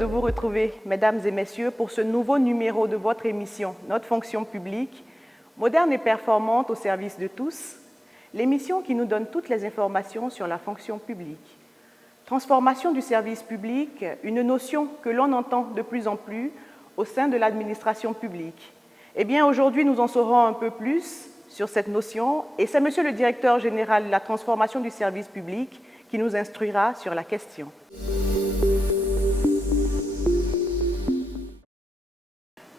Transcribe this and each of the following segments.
de vous retrouver, mesdames et messieurs, pour ce nouveau numéro de votre émission Notre fonction publique, moderne et performante au service de tous, l'émission qui nous donne toutes les informations sur la fonction publique. Transformation du service public, une notion que l'on entend de plus en plus au sein de l'administration publique. Eh bien, aujourd'hui, nous en saurons un peu plus sur cette notion et c'est Monsieur le Directeur général de la transformation du service public qui nous instruira sur la question.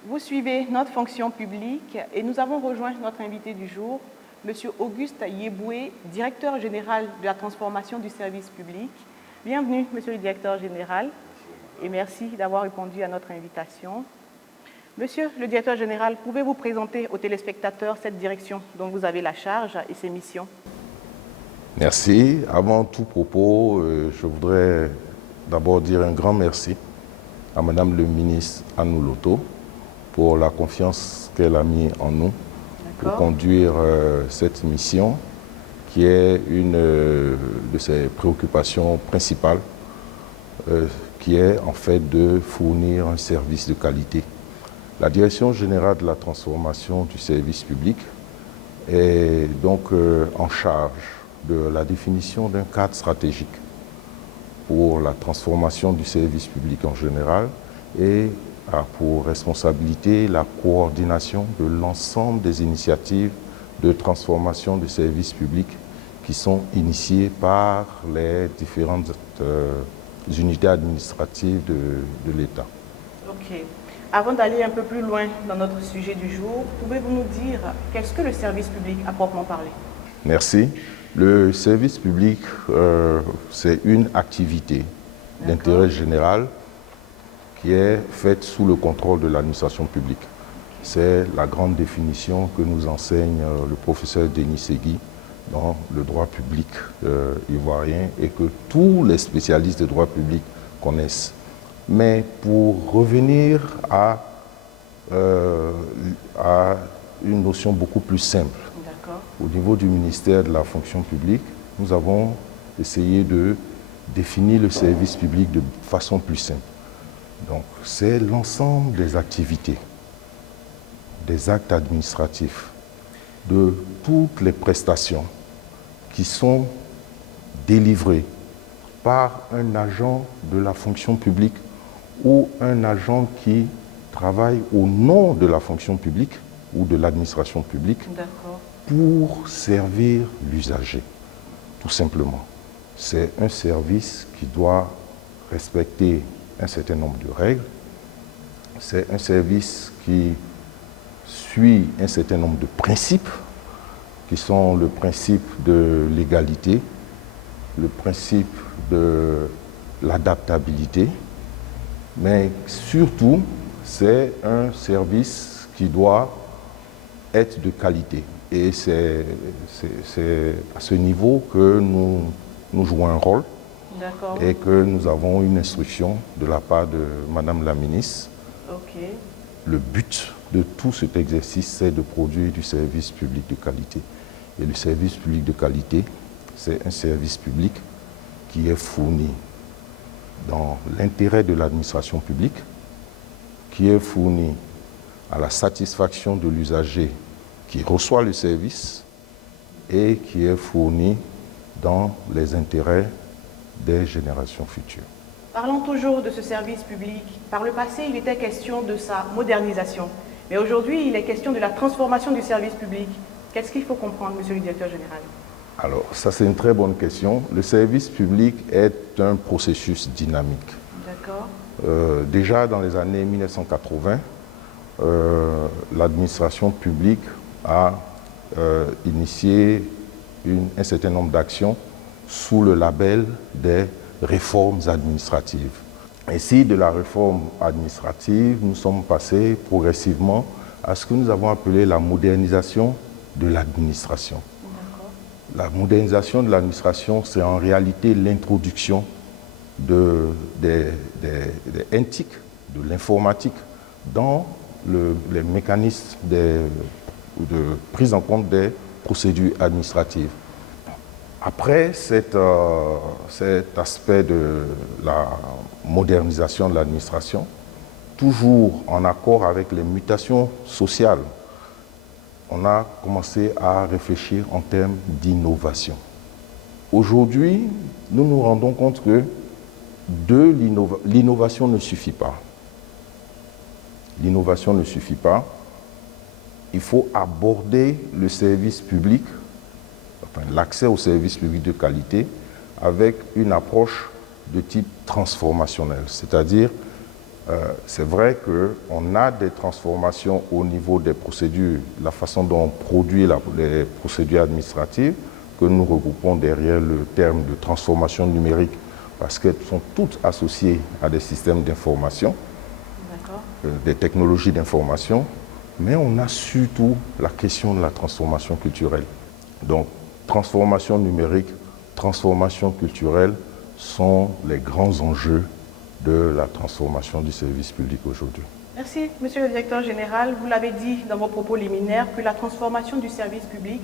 Vous suivez Notre fonction publique et nous avons rejoint notre invité du jour, Monsieur Auguste Yeboué, Directeur général de la transformation du service public. Bienvenue, Monsieur le Directeur général, et merci d'avoir répondu à notre invitation. Monsieur le Directeur général, pouvez-vous présenter aux téléspectateurs cette direction dont vous avez la charge et ses missions? Merci. Avant tout propos, je voudrais d'abord dire un grand merci à Madame le ministre Annou Lotto pour la confiance qu'elle a mis en nous pour conduire cette mission qui est une de ses préoccupations principales, qui est en fait de fournir un service de qualité. La Direction générale de la transformation du service public est donc en charge de la définition d'un cadre stratégique pour la transformation du service public en général et a pour responsabilité la coordination de l'ensemble des initiatives de transformation du service public qui sont initiées par les différentes unités administratives de l'État. Ok. Avant d'aller un peu plus loin dans notre sujet du jour, pouvez-vous nous dire qu'est-ce que le service public à proprement parler? Merci. Le service public, c'est une activité d'intérêt général qui est faite sous le contrôle de l'administration publique. C'est la grande définition que nous enseigne le professeur Denis Segui dans le droit public ivoirien et que tous les spécialistes de droit public connaissent. Mais pour revenir à une notion beaucoup plus simple, au niveau du ministère de la fonction publique, nous avons essayé de définir le service public de façon plus simple. Donc, c'est l'ensemble des activités, des actes administratifs, de toutes les prestations qui sont délivrées par un agent de la fonction publique ou un agent qui travaille au nom de la fonction publique ou de l'administration publique pour servir l'usager, tout simplement. C'est un service qui doit respecter un certain nombre de règles. C'est un service qui suit un certain nombre de principes, qui sont le principe de l'égalité, le principe de l'adaptabilité, mais surtout, c'est un service qui doit être de qualité. Et c'est à ce niveau que nous jouons un rôle et que nous avons une instruction de la part de Madame la ministre. Le but de tout cet exercice, c'est de produire du service public de qualité. Et le service public de qualité, c'est un service public qui est fourni dans l'intérêt de l'administration publique, qui est fourni à la satisfaction de l'usager qui reçoit le service et qui est fourni dans les intérêts des générations futures. Parlons toujours de ce service public. Par le passé, il était question de sa modernisation. Mais aujourd'hui, il est question de la transformation du service public. Qu'est-ce qu'il faut comprendre, Monsieur le Directeur général? Alors, ça c'est une très bonne question. Le service public est un processus dynamique. Déjà dans les années 1980, l'administration publique a initié un certain nombre d'actions sous le label des réformes administratives. Ainsi, de la réforme administrative, nous sommes passés progressivement à ce que nous avons appelé la modernisation de l'administration. La modernisation de l'administration, c'est en réalité l'introduction des NTIC, de l'informatique, dans les mécanismes de prise en compte des procédures administratives. Après cet aspect de la modernisation de l'administration, toujours en accord avec les mutations sociales, on a commencé à réfléchir en termes d'innovation. Aujourd'hui, nous nous rendons compte que l'innovation ne suffit pas. L'innovation ne suffit pas. Il faut aborder le service public, enfin, l'accès au service public de qualité, avec une approche de type transformationnel. C'est-à-dire, c'est vrai qu'on a des transformations au niveau des procédures, la façon dont on produit les procédures administratives, que nous regroupons derrière le terme de transformation numérique, parce qu'elles sont toutes associées à des systèmes d'information, des technologies d'information, mais on a surtout la question de la transformation culturelle. Donc, transformation numérique, transformation culturelle sont les grands enjeux de la transformation du service public aujourd'hui. Merci, Monsieur le Directeur Général. Vous l'avez dit dans vos propos liminaires que la transformation du service public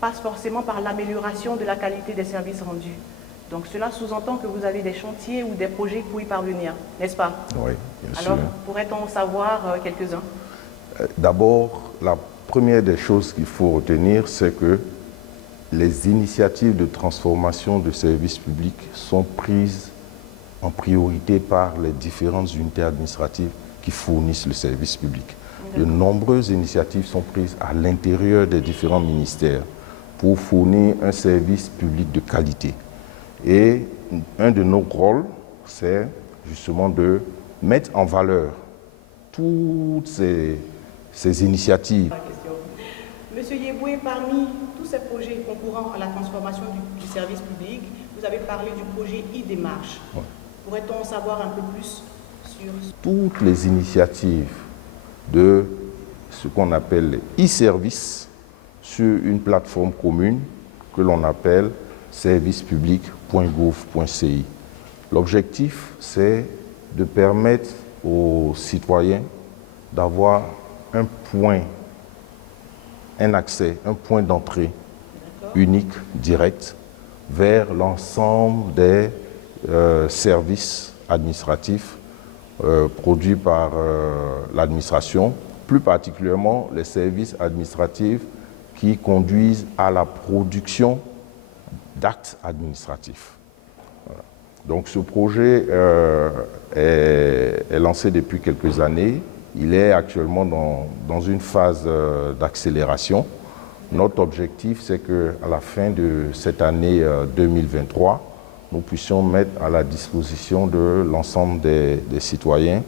passe forcément par l'amélioration de la qualité des services rendus. Donc cela sous-entend que vous avez des chantiers ou des projets pour y parvenir, n'est-ce pas? Oui, bien sûr. Alors, pourrait-on en savoir quelques-uns? D'abord, la première des choses qu'il faut retenir, c'est que les initiatives de transformation de services publics sont prises en priorité par les différentes unités administratives qui fournissent le service public. De nombreuses initiatives sont prises à l'intérieur des différents ministères pour fournir un service public de qualité. Et un de nos rôles, c'est justement de mettre en valeur toutes ces initiatives. Monsieur Yeboué, parmi tous ces projets concourant à la transformation du service public, vous avez parlé du projet e-démarche. Ouais. Pourrait-on en savoir un peu plus sur... Toutes les initiatives de ce qu'on appelle e-service sur une plateforme commune que l'on appelle servicepublic.gouv.ci. L'objectif, c'est de permettre aux citoyens d'avoir un accès, un point d'entrée unique, direct, vers l'ensemble des services administratifs produits par l'administration, plus particulièrement les services administratifs qui conduisent à la production d'actes administratifs. Voilà. Donc ce projet est lancé depuis quelques années. Il est actuellement dans une phase d'accélération. Notre objectif, c'est qu'à la fin de cette année 2023, nous puissions mettre à la disposition de l'ensemble des citoyens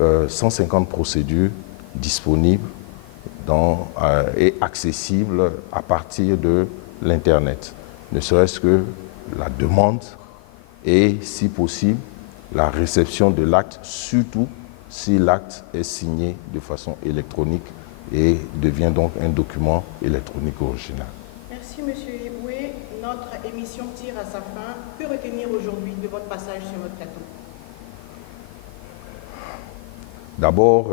150 procédures disponibles et accessibles à partir de l'Internet. Ne serait-ce que la demande et, si possible, la réception de l'acte, surtout si l'acte est signé de façon électronique et devient donc un document électronique original. Merci, M. Yeboué. Notre émission tire à sa fin. Que retenir aujourd'hui de votre passage sur notre plateau? D'abord,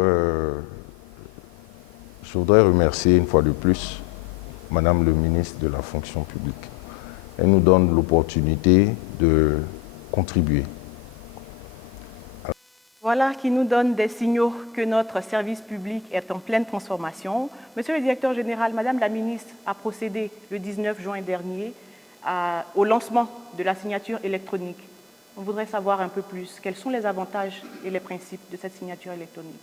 je voudrais remercier une fois de plus Madame le ministre de la Fonction publique. Elle nous donne l'opportunité de contribuer. Voilà qui nous donne des signaux que notre service public est en pleine transformation. Monsieur le Directeur Général, Madame la Ministre a procédé le 19 juin dernier au lancement de la signature électronique. On voudrait savoir un peu plus quels sont les avantages et les principes de cette signature électronique.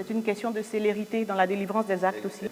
c'est une question de célérité dans la délivrance des actes aussi.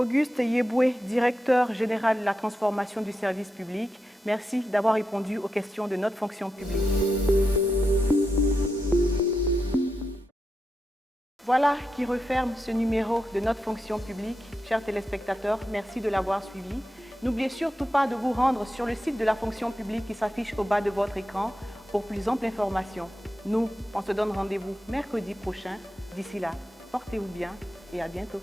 Auguste Yeboué, directeur général de la transformation du service public, merci d'avoir répondu aux questions de notre fonction publique. Voilà qui referme ce numéro de notre fonction publique. Chers téléspectateurs, merci de l'avoir suivi. N'oubliez surtout pas de vous rendre sur le site de la fonction publique qui s'affiche au bas de votre écran pour plus ample information. Nous, on se donne rendez-vous mercredi prochain. D'ici là, portez-vous bien et à bientôt.